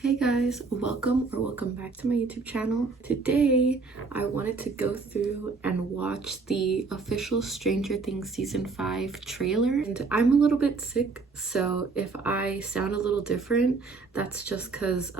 Hey guys, welcome back to my YouTube channel. Today I wanted to go through and watch the official Stranger Things season 5 trailer, and I'm a little bit sick, so if I sound a little different, that's just because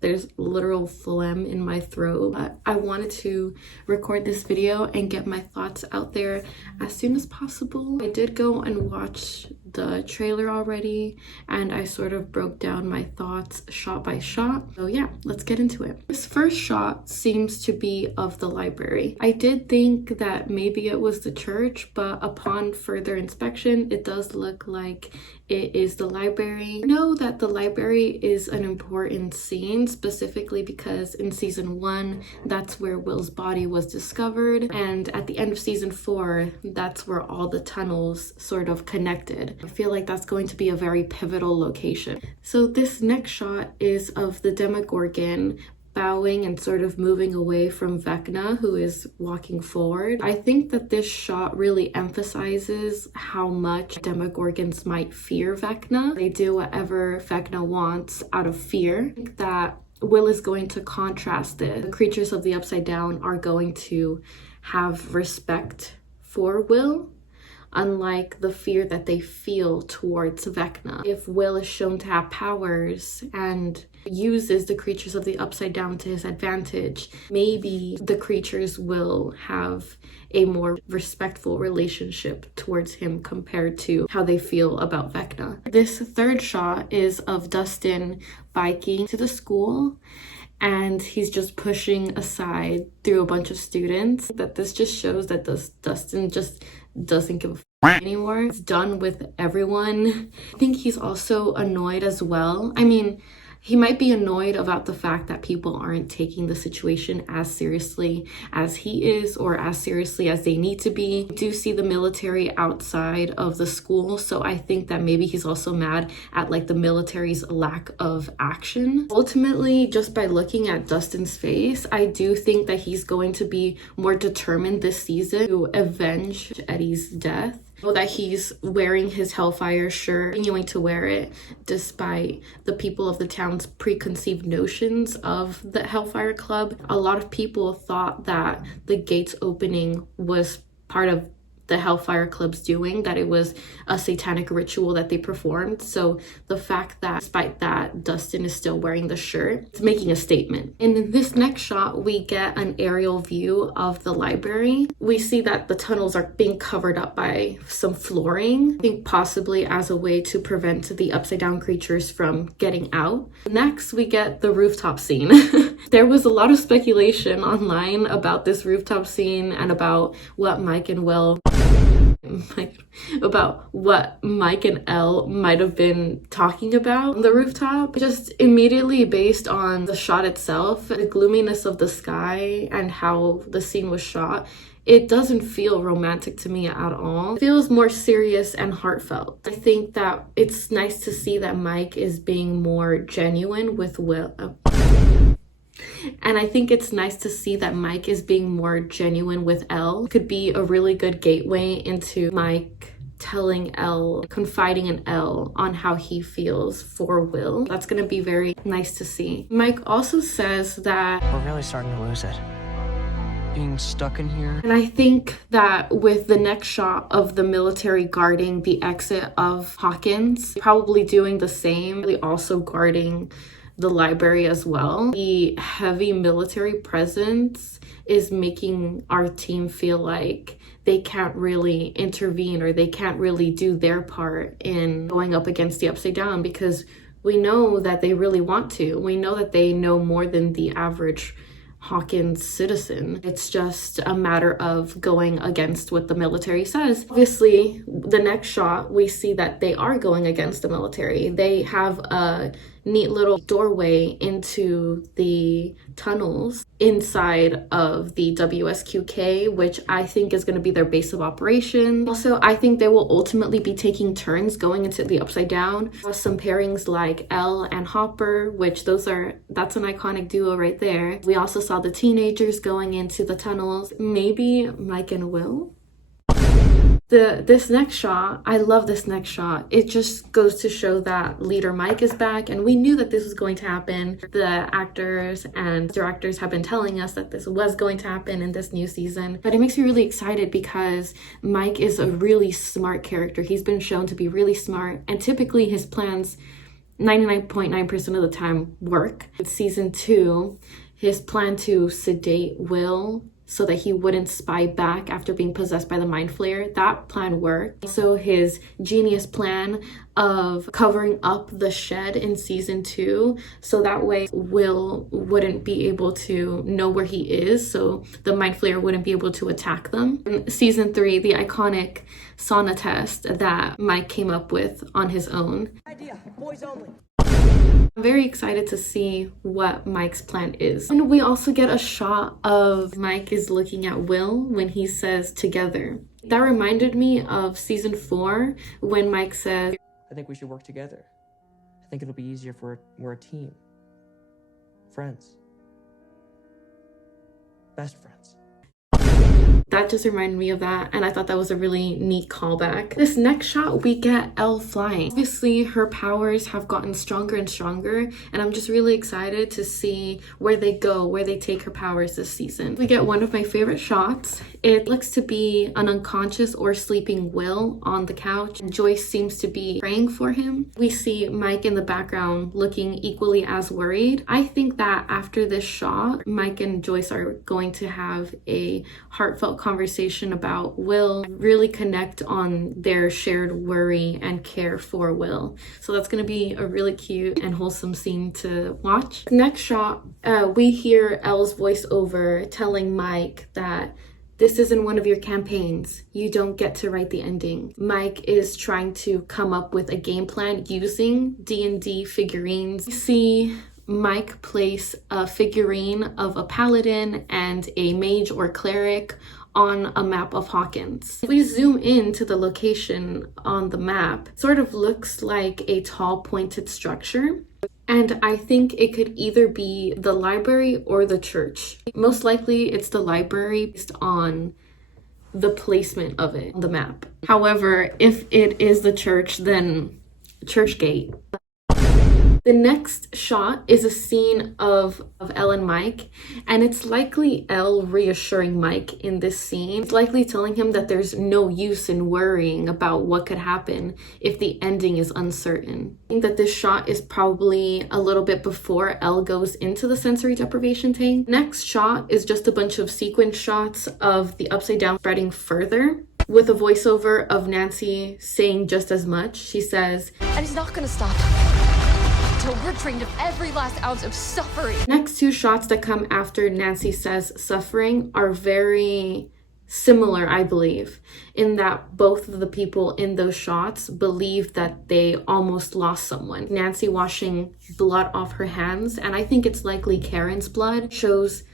there's literal phlegm in my throat. But I wanted to record this video and get my thoughts out there as soon as possible. I did go and watch the trailer already, and I sort of broke down my thoughts shot by shot. So yeah, let's get into it. This first shot seems to be of the library. I did think that maybe it was the church, but upon further inspection, it does look like it is the library. I know that the library is an important scene, specifically because in season 1, that's where Will's body was discovered, and at the end of season 4, that's where all the tunnels sort of connected. I feel like that's going to be a very pivotal location. So this next shot is of the Demogorgon bowing and sort of moving away from Vecna, who is walking forward. I think that this shot really emphasizes how much Demogorgons might fear Vecna. They do whatever Vecna wants out of fear. I think that Will is going to contrast this. The creatures of the Upside Down are going to have respect for Will, unlike the fear that they feel towards Vecna. If Will is shown to have powers and uses the creatures of the Upside Down to his advantage, maybe the creatures will have a more respectful relationship towards him compared to how they feel about Vecna. This third shot is of Dustin biking to the school, and he's just pushing aside through a bunch of students. That this just shows that Dustin just doesn't give a anymore. It's done with everyone. I think he's also annoyed as well. I mean, he might be annoyed about the fact that people aren't taking the situation as seriously as he is, or as seriously as they need to be. We do see the military outside of the school, so I think that maybe he's also mad at like the military's lack of action. Ultimately, just by looking at Dustin's face, I do think that he's going to be more determined this season to avenge Eddie's death. That he's wearing his Hellfire shirt, continuing to wear it despite the people of the town's preconceived notions of the Hellfire Club. A lot of people thought that the gates opening was part of the Hellfire Club's doing, that it was a satanic ritual that they performed. So the fact that despite that, Dustin is still wearing the shirt, it's making a statement. In this next shot, we get an aerial view of the library. We see that the tunnels are being covered up by some flooring, I think possibly as a way to prevent the Upside Down creatures from getting out. Next, we get the rooftop scene. There was a lot of speculation online about this rooftop scene and about what Mike and Elle might have been talking about on the rooftop. Just immediately based on the shot itself, the gloominess of the sky and how the scene was shot, it doesn't feel romantic to me at all. It feels more serious and heartfelt. I think that it's nice to see that Mike is being more genuine with Will. And I think it's nice to see that Mike is being more genuine with Elle. It could be a really good gateway into Mike telling Elle, confiding in Elle on how he feels for Will. That's gonna be very nice to see. Mike also says that we're really starting to lose it. Being stuck in here. And I think that with the next shot of the military guarding the exit of Hawkins, probably doing the same, really also guarding the library as well. The heavy military presence is making our team feel like they can't really intervene, or they can't really do their part in going up against the Upside Down, because we know that they really want to. We know that they know more than the average Hawkins citizen. It's just a matter of going against what the military says. Obviously, the next shot, we see that they are going against the military. They have a neat little doorway into the tunnels inside of the WSQK, which I think is going to be their base of operation. Also, I think they will ultimately be taking turns going into the Upside Down. Some pairings like Elle and Hopper, which that's an iconic duo right there. We also saw the teenagers going into the tunnels. Maybe Mike and Will. This next shot, I love this next shot. It just goes to show that leader Mike is back, and we knew that this was going to happen. The actors and directors have been telling us that this was going to happen in this new season, but it makes me really excited because Mike is a really smart character. He's been shown to be really smart, and typically his plans 99.9% of the time work. In season 2, his plan to sedate Will so that he wouldn't spy back after being possessed by the mind flayer, that plan worked. So his genius plan of covering up the shed in season 2 so that way Will wouldn't be able to know where he is, so the mind flayer wouldn't be able to attack them. In season 3, the iconic sauna test that Mike came up with on his own. Idea, boys only. I'm very excited to see what Mike's plan is. And we also get a shot of Mike is looking at Will when he says together. That reminded me of season 4 when Mike says, I think we should work together. I think it'll be easier if we're a team. Friends. Best friends. that just reminded me of that, and I thought that was a really neat callback. This next shot, we get Elle flying. Obviously, her powers have gotten stronger and stronger, and I'm just really excited to see where they go, where they take her powers this season. We get one of my favorite shots. It looks to be an unconscious or sleeping Will on the couch. Joyce seems to be praying for him. We see Mike in the background looking equally as worried. I think that after this shot, Mike and Joyce are going to have a heartfelt conversation about Will, really connect on their shared worry and care for Will. So that's going to be a really cute and wholesome scene to watch. Next shot, we hear Elle's voiceover telling Mike that this isn't one of your campaigns. You don't get to write the ending. Mike is trying to come up with a game plan using D&D figurines. We see Mike place a figurine of a paladin and a mage or cleric on a map of Hawkins. If we zoom in to the location on the map, it sort of looks like a tall pointed structure. And I think it could either be the library or the church. Most likely it's the library based on the placement of it on the map. However, if it is the church, then church gate. The next shot is a scene of Elle and Mike, and it's likely Elle reassuring Mike in this scene. It's likely telling him that there's no use in worrying about what could happen if the ending is uncertain. I think that this shot is probably a little bit before Elle goes into the sensory deprivation tank. Next shot is just a bunch of sequence shots of the Upside Down spreading further, with a voiceover of Nancy saying just as much. She says, "And he's not gonna stop until we're drained of every last ounce of suffering." Next two shots that come after Nancy says suffering are very similar, I believe, in that both of the people in those shots believe that they almost lost someone. Nancy washing blood off her hands, and I think it's likely Karen's blood, shows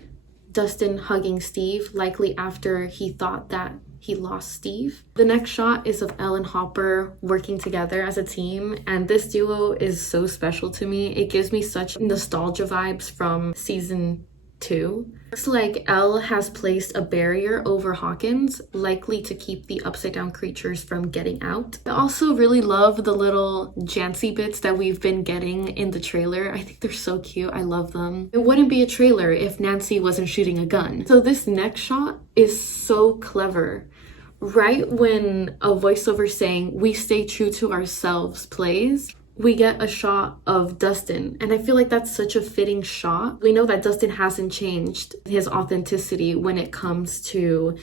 Dustin hugging Steve, likely after he thought that he lost Steve. The next shot is of Elle and Hopper working together as a team, and this duo is so special to me. It gives me such nostalgia vibes from season 2. Looks like Elle has placed a barrier over Hawkins, likely to keep the upside down creatures from getting out. I also really love the little Jancy bits that we've been getting in the trailer. I think they're so cute. I love them. It wouldn't be a trailer if Nancy wasn't shooting a gun. So this next shot is so clever. Right when a voiceover saying "we stay true to ourselves" plays, we get a shot of Dustin, and I feel like that's such a fitting shot. We know that Dustin hasn't changed his authenticity when it comes to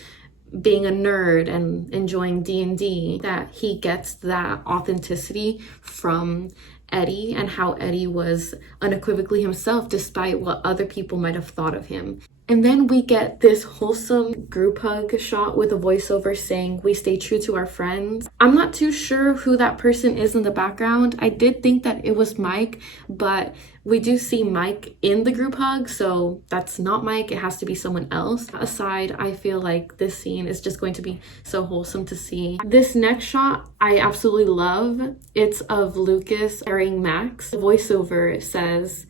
being a nerd and enjoying D&D, that he gets that authenticity from Eddie and how Eddie was unequivocally himself despite what other people might have thought of him. And then we get this wholesome group hug shot with a voiceover saying "we stay true to our friends." I'm not too sure who that person is in the background. I did think that it was Mike, but we do see Mike in the group hug, so that's not Mike. It has to be someone else. Aside, I feel like this scene is just going to be so wholesome to see. This next shot I absolutely love. It's of Lucas carrying Max. The voiceover says,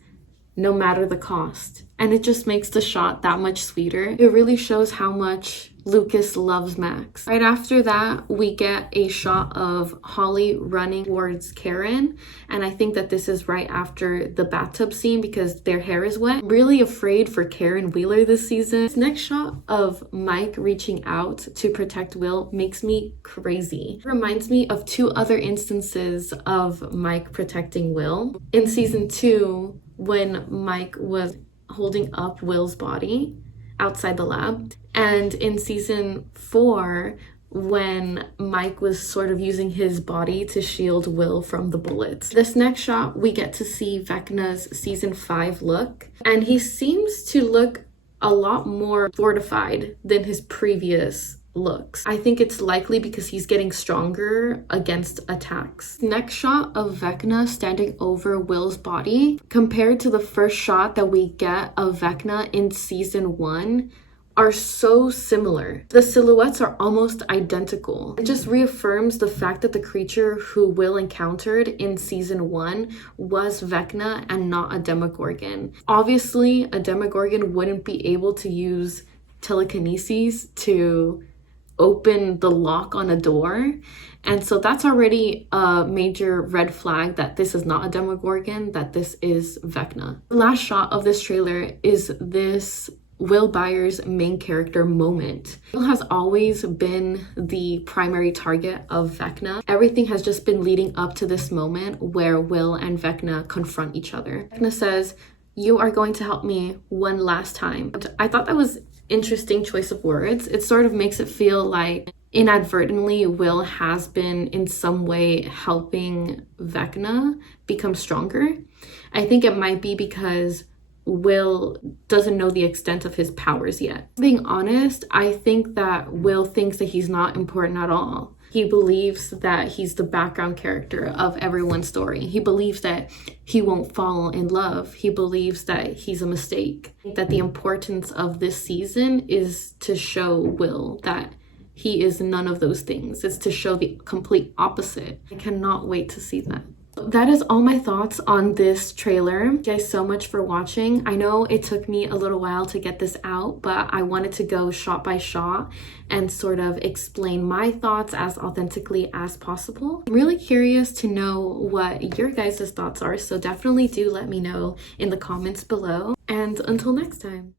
no matter the cost. And it just makes the shot that much sweeter. It really shows how much Lucas loves Max. Right after that, we get a shot of Holly running towards Karen. And I think that this is right after the bathtub scene because their hair is wet. I'm really afraid for Karen Wheeler this season. This next shot of Mike reaching out to protect Will makes me crazy. It reminds me of two other instances of Mike protecting Will. In season 2, when Mike was holding up Will's body outside the lab, and in season 4 when Mike was sort of using his body to shield Will from the bullets. This next shot, we get to see Vecna's season 5 look, and he seems to look a lot more fortified than his previous looks. I think it's likely because he's getting stronger against attacks. Next shot of Vecna standing over Will's body, compared to the first shot that we get of Vecna in season 1, are so similar. The silhouettes are almost identical. It just reaffirms the fact that the creature who Will encountered in season 1 was Vecna and not a Demogorgon. Obviously, a Demogorgon wouldn't be able to use telekinesis to open the lock on a door, and so that's already a major red flag that this is not a Demogorgon, that this is Vecna. The last shot of this trailer is this Will Byers main character moment. Will has always been the primary target of Vecna. Everything has just been leading up to this moment where Will and Vecna confront each other. Vecna says, "You are going to help me one last time." I thought that was interesting choice of words. It sort of makes it feel like inadvertently Will has been in some way helping Vecna become stronger. I think it might be because Will doesn't know the extent of his powers yet. Being honest, I think that Will thinks that he's not important at all. He believes that he's the background character of everyone's story. He believes that he won't fall in love. He believes that he's a mistake. I think that the importance of this season is to show Will that he is none of those things. It's to show the complete opposite. I cannot wait to see that. That is all my thoughts on this trailer. Thank you guys so much for watching. I know it took me a little while to get this out, but I wanted to go shot by shot and sort of explain my thoughts as authentically as possible. I'm really curious to know what your guys' thoughts are, so definitely do let me know in the comments below. And until next time.